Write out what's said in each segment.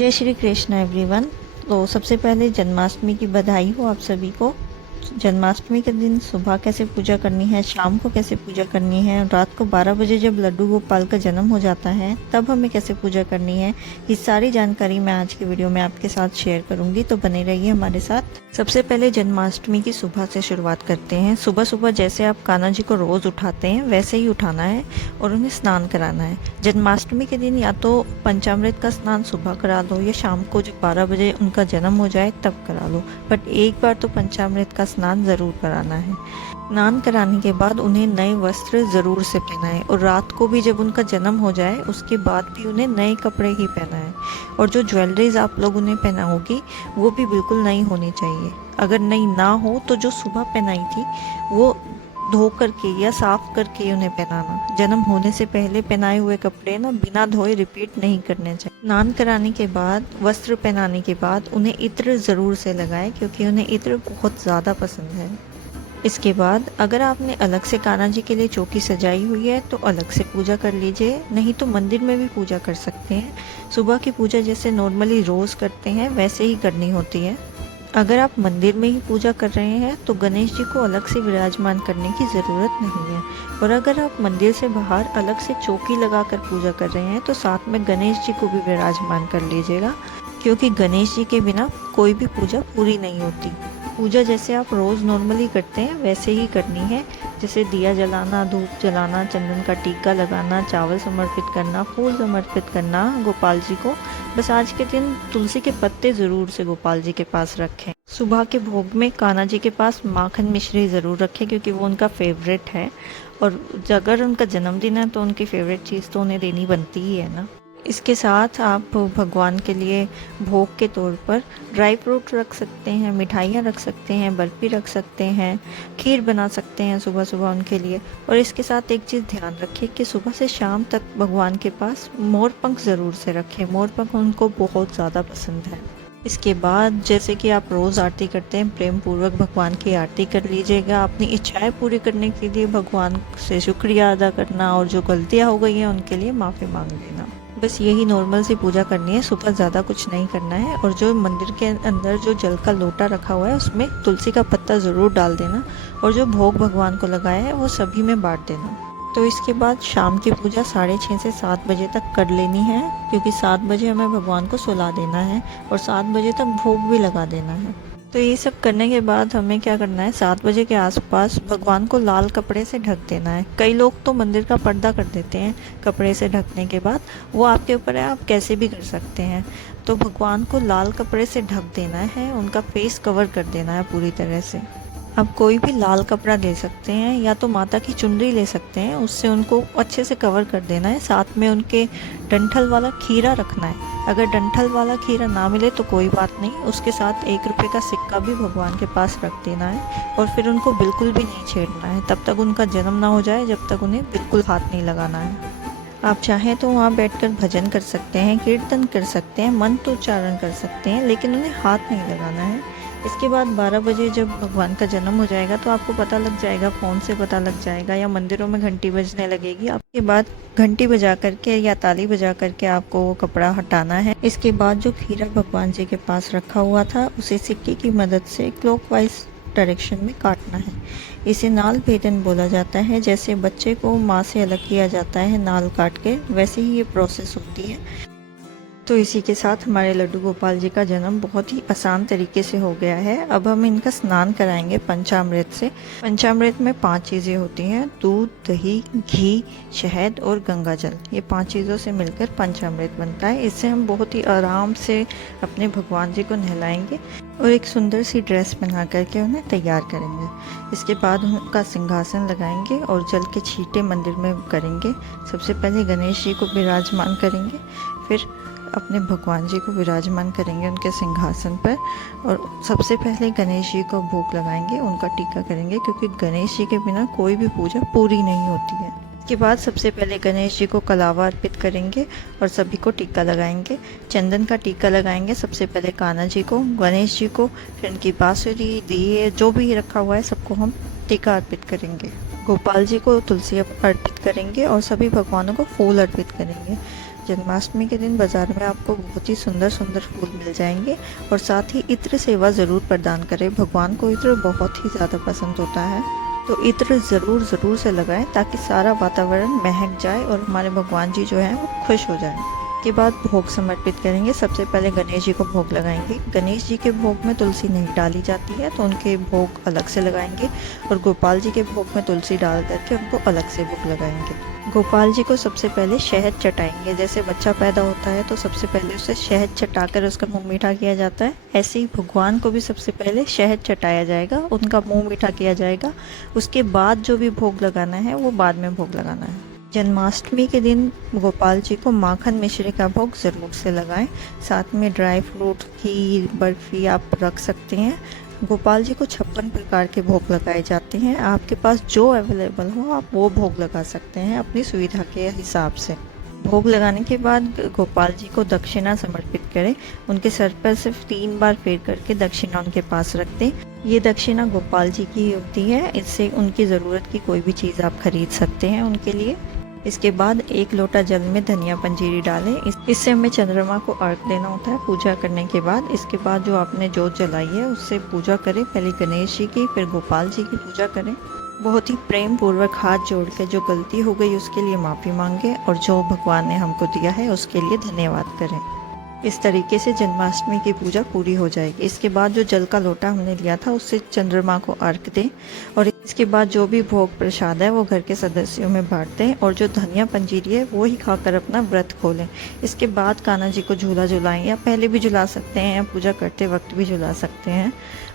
जय श्री कृष्ण एवरीवन। तो सबसे पहले जन्माष्टमी की बधाई हो आप सभी को। जन्माष्टमी के दिन सुबह कैसे पूजा करनी है, शाम को कैसे पूजा करनी है, रात को 12 बजे जब लड्डू गोपाल का जन्म हो जाता है तब हमें कैसे पूजा करनी है, ये सारी जानकारी मैं आज की वीडियो में आपके साथ शेयर करूंगी। तो बने रहिए हमारे साथ। सबसे पहले जन्माष्टमी की सुबह से शुरुआत करते हैं। सुबह सुबह जैसे आप कान्हा जी को रोज़ उठाते हैं वैसे ही उठाना है और उन्हें स्नान कराना है। जन्माष्टमी के दिन या तो पंचामृत का स्नान सुबह करा लो या शाम को जब 12 बजे उनका जन्म हो जाए तब करा लो, बट एक बार तो पंचामृत का स्नान ज़रूर कराना है। स्नान कराने के बाद उन्हें नए वस्त्र ज़रूर से पहनाएं और रात को भी जब उनका जन्म हो जाए उसके बाद भी उन्हें नए कपड़े ही पहनाएं। और जो ज्वेलरीज आप लोग उन्हें पहनाओगी वो भी बिल्कुल नई होनी चाहिए। अगर नई ना हो तो जो सुबह पहनाई थी वो धो करके या साफ करके उन्हें पहनाना। जन्म होने से पहले पहनाए हुए कपड़े ना बिना धोए रिपीट नहीं करने चाहिए। स्नान कराने के बाद, वस्त्र पहनाने के बाद उन्हें इत्र ज़रूर से लगाएं क्योंकि उन्हें इत्र बहुत ज़्यादा पसंद है। इसके बाद अगर आपने अलग से कान्हा जी के लिए चौकी सजाई हुई है तो अलग से पूजा कर लीजिए, नहीं तो मंदिर में भी पूजा कर सकते हैं। सुबह की पूजा जैसे नॉर्मली रोज़ करते हैं वैसे ही करनी होती है। अगर आप मंदिर में ही पूजा कर रहे हैं तो गणेश जी को अलग से विराजमान करने की ज़रूरत नहीं है। और अगर आप मंदिर से बाहर अलग से चौकी लगाकर पूजा कर रहे हैं तो साथ में गणेश जी को भी विराजमान कर लीजिएगा, क्योंकि गणेश जी के बिना कोई भी पूजा पूरी नहीं होती। पूजा जैसे आप रोज़ नॉर्मली करते हैं वैसे ही करनी है, जैसे दिया जलाना, धूप जलाना, चंदन का टीका लगाना, चावल समर्पित करना, फूल समर्पित करना गोपाल जी को। बस आज के दिन तुलसी के पत्ते ज़रूर से गोपाल जी के पास रखें। सुबह के भोग में कान्हा जी के पास माखन मिश्री ज़रूर रखें क्योंकि वो उनका फेवरेट है, और अगर उनका जन्मदिन है तो उनकी फेवरेट चीज़ तो उन्हें देनी बनती ही है ना। इसके साथ आप भगवान के लिए भोग के तौर पर ड्राई फ्रूट रख सकते हैं, मिठाइयाँ रख सकते हैं, बर्फ़ी रख सकते हैं, खीर बना सकते हैं सुबह सुबह उनके लिए। और इसके साथ एक चीज़ ध्यान रखिए कि सुबह से शाम तक भगवान के पास मोर पंख ज़रूर से रखें। मोर पंख उनको बहुत ज़्यादा पसंद है। इसके बाद जैसे कि आप रोज़ आरती करते हैं, प्रेम पूर्वक भगवान की आरती कर लीजिएगा। अपनी इच्छाएं पूरी करने के लिए भगवान से शुक्रिया अदा करना और जो गलतियां हो गई हैं उनके लिए माफ़ी मांग लेना। बस यही नॉर्मल सी पूजा करनी है, सुबह ज़्यादा कुछ नहीं करना है। और जो मंदिर के अंदर जो जल का लोटा रखा हुआ है उसमें तुलसी का पत्ता ज़रूर डाल देना, और जो भोग भगवान को लगाया है वो सभी में बांट देना। तो इसके बाद शाम की पूजा 6:30 से 7 बजे तक कर लेनी है, क्योंकि 7 बजे हमें भगवान को सुला देना है और 7 बजे तक भोग भी लगा देना है। तो ये सब करने के बाद हमें क्या करना है, 7 बजे के आसपास भगवान को लाल कपड़े से ढक देना है। कई लोग तो मंदिर का पर्दा कर देते हैं कपड़े से ढकने के बाद, वो आपके ऊपर है, आप कैसे भी कर सकते हैं। तो भगवान को लाल कपड़े से ढक देना है, उनका फेस कवर कर देना है पूरी तरह से। आप कोई भी लाल कपड़ा ले सकते हैं या तो माता की चुनरी ले सकते हैं, उससे उनको अच्छे से कवर कर देना है। साथ में उनके डंठल वाला खीरा रखना है। अगर डंठल वाला खीरा ना मिले तो कोई बात नहीं, उसके साथ 1 रुपये का सिक्का भी भगवान के पास रख देना है। और फिर उनको बिल्कुल भी नहीं छेड़ना है तब तक उनका जन्म ना हो जाए, जब तक उन्हें बिल्कुल हाथ नहीं लगाना है। आप चाहें तो वहाँ बैठकर भजन कर सकते हैं, कीर्तन कर सकते हैं, मंत्र उच्चारण कर सकते हैं, लेकिन उन्हें हाथ नहीं लगाना है। इसके बाद 12 बजे जब भगवान का जन्म हो जाएगा तो आपको पता लग जाएगा, फ़ोन से पता लग जाएगा या मंदिरों में घंटी बजने लगेगी। आपके बाद घंटी बजा करके या ताली बजा करके आपको वो कपड़ा हटाना है। इसके बाद जो खीरा भगवान जी के पास रखा हुआ था उसे सिक्के की मदद से क्लॉकवाइज डायरेक्शन में काटना है। इसे नाल भेदन बोला जाता है। जैसे बच्चे को माँ से अलग किया जाता है नाल काट के, वैसे ही ये प्रोसेस होती है। तो इसी के साथ हमारे लड्डू गोपाल जी का जन्म बहुत ही आसान तरीके से हो गया है। अब हम इनका स्नान कराएंगे पंचामृत से। पंचामृत में 5 चीज़ें होती हैं, दूध, दही, घी, शहद और गंगा जल। ये 5 चीज़ों से मिलकर पंचामृत बनता है। इससे हम बहुत ही आराम से अपने भगवान जी को नहलाएंगे और एक सुंदर सी ड्रेस बना करके उन्हें तैयार करेंगे। इसके बाद उनका सिंहासन लगाएंगे और जल के छींटे मंदिर में करेंगे। सबसे पहले गणेश जी को विराजमान करेंगे, फिर अपने भगवान जी को विराजमान करेंगे उनके सिंहासन पर, और सबसे पहले गणेश जी को भोग लगाएंगे, उनका टीका करेंगे, क्योंकि गणेश जी के बिना कोई भी पूजा पूरी नहीं होती है। इसके बाद सबसे पहले गणेश जी को कलावा अर्पित करेंगे और सभी को टीका लगाएंगे। चंदन का टीका लगाएंगे सबसे पहले कान्हा जी को, गणेश जी को, फिर उनकी बांसुरी, दिए जो भी रखा हुआ है सबको हम टीका अर्पित करेंगे। गोपाल जी को तुलसी अर्पित करेंगे और सभी भगवानों को फूल अर्पित करेंगे। जन्माष्टमी के दिन बाज़ार में आपको बहुत ही सुंदर सुंदर फूल मिल जाएंगे और साथ ही इत्र सेवा ज़रूर प्रदान करें। भगवान को इत्र बहुत ही ज़्यादा पसंद होता है, तो इत्र ज़रूर से लगाएं ताकि सारा वातावरण महक जाए और हमारे भगवान जी जो हैं वो खुश हो जाएं। के बाद भोग समर्पित करेंगे। सबसे पहले गणेश जी को भोग लगाएंगे। गणेश जी के भोग में तुलसी नहीं डाली जाती है, तो उनके भोग अलग से लगाएंगे और गोपाल जी के भोग में तुलसी डाल करके उनको अलग से भोग लगाएंगे। गोपाल जी को सबसे पहले शहद चटाएंगे। जैसे बच्चा पैदा होता है तो सबसे पहले उसे शहद चटाकर उसका मुंह मीठा किया जाता है, ऐसे ही भगवान को भी सबसे पहले शहद चटाया जाएगा, उनका मुंह मीठा किया जाएगा। उसके बाद जो भी भोग लगाना है वो बाद में भोग लगाना है। जन्माष्टमी के दिन गोपाल जी को माखन मिश्री का भोग ज़रूर से लगाएं। साथ में ड्राई फ्रूट, खीर, बर्फ़ी आप रख सकते हैं। गोपाल जी को 56 प्रकार के भोग लगाए जाते हैं। आपके पास जो अवेलेबल हो आप वो भोग लगा सकते हैं अपनी सुविधा के हिसाब से। भोग लगाने के बाद गोपाल जी को दक्षिणा समर्पित करें। उनके सर पर सिर्फ 3 बार फेर करके दक्षिणा उनके पास रख दें। ये दक्षिणा गोपाल जी की होती है, इससे उनकी ज़रूरत की कोई भी चीज़ आप खरीद सकते हैं उनके लिए। इसके बाद 1 लोटा जल में धनिया पंजीरी डालें। इससे हमें चंद्रमा को अर्घ देना होता है पूजा करने के बाद। इसके बाद जो आपने जोत जलाई है उससे पूजा करें। पहले गणेश जी की, फिर गोपाल जी की पूजा करें। बहुत ही प्रेम पूर्वक हाथ जोड़ के जो गलती हो गई उसके लिए माफ़ी मांगे और जो भगवान ने हमको दिया है उसके लिए धन्यवाद करें। इस तरीके से जन्माष्टमी की पूजा पूरी हो जाएगी। इसके बाद जो जल का लोटा हमने लिया था उससे चंद्रमा को अर्घ दें और इसके बाद जो भी भोग प्रसाद है वो घर के सदस्यों में बांट दें और जो धनिया पंजीरी है वो ही खाकर अपना व्रत खोलें। इसके बाद कान्हा जी को झूला झुलाएं, या पहले भी झुला सकते हैं या पूजा करते वक्त भी झुला सकते हैं,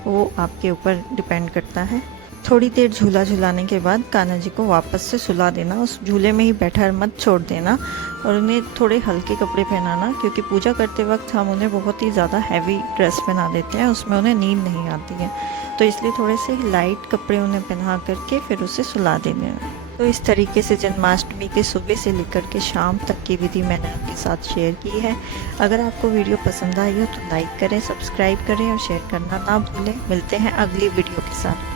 वो आपके ऊपर डिपेंड करता है। थोड़ी देर झूला झुलाने के बाद कान्हा जी को वापस से सुला देना। उस झूले में ही बैठा मत छोड़ देना और उन्हें थोड़े हल्के कपड़े पहनाना, क्योंकि पूजा करते वक्त हम उन्हें बहुत ही ज़्यादा हैवी ड्रेस पहना देते हैं, उसमें उन्हें नींद नहीं आती है, तो इसलिए थोड़े से लाइट कपड़े उन्हें पहना करके फिर उसे सुला देना। तो इस तरीके से जन्माष्टमी के सुबह से लेकर के शाम तक की विधि मैंने आपके साथ शेयर की है। अगर आपको वीडियो पसंद आई हो तो लाइक करें, सब्सक्राइब करें और शेयर करना ना भूलें। मिलते हैं अगली वीडियो के साथ।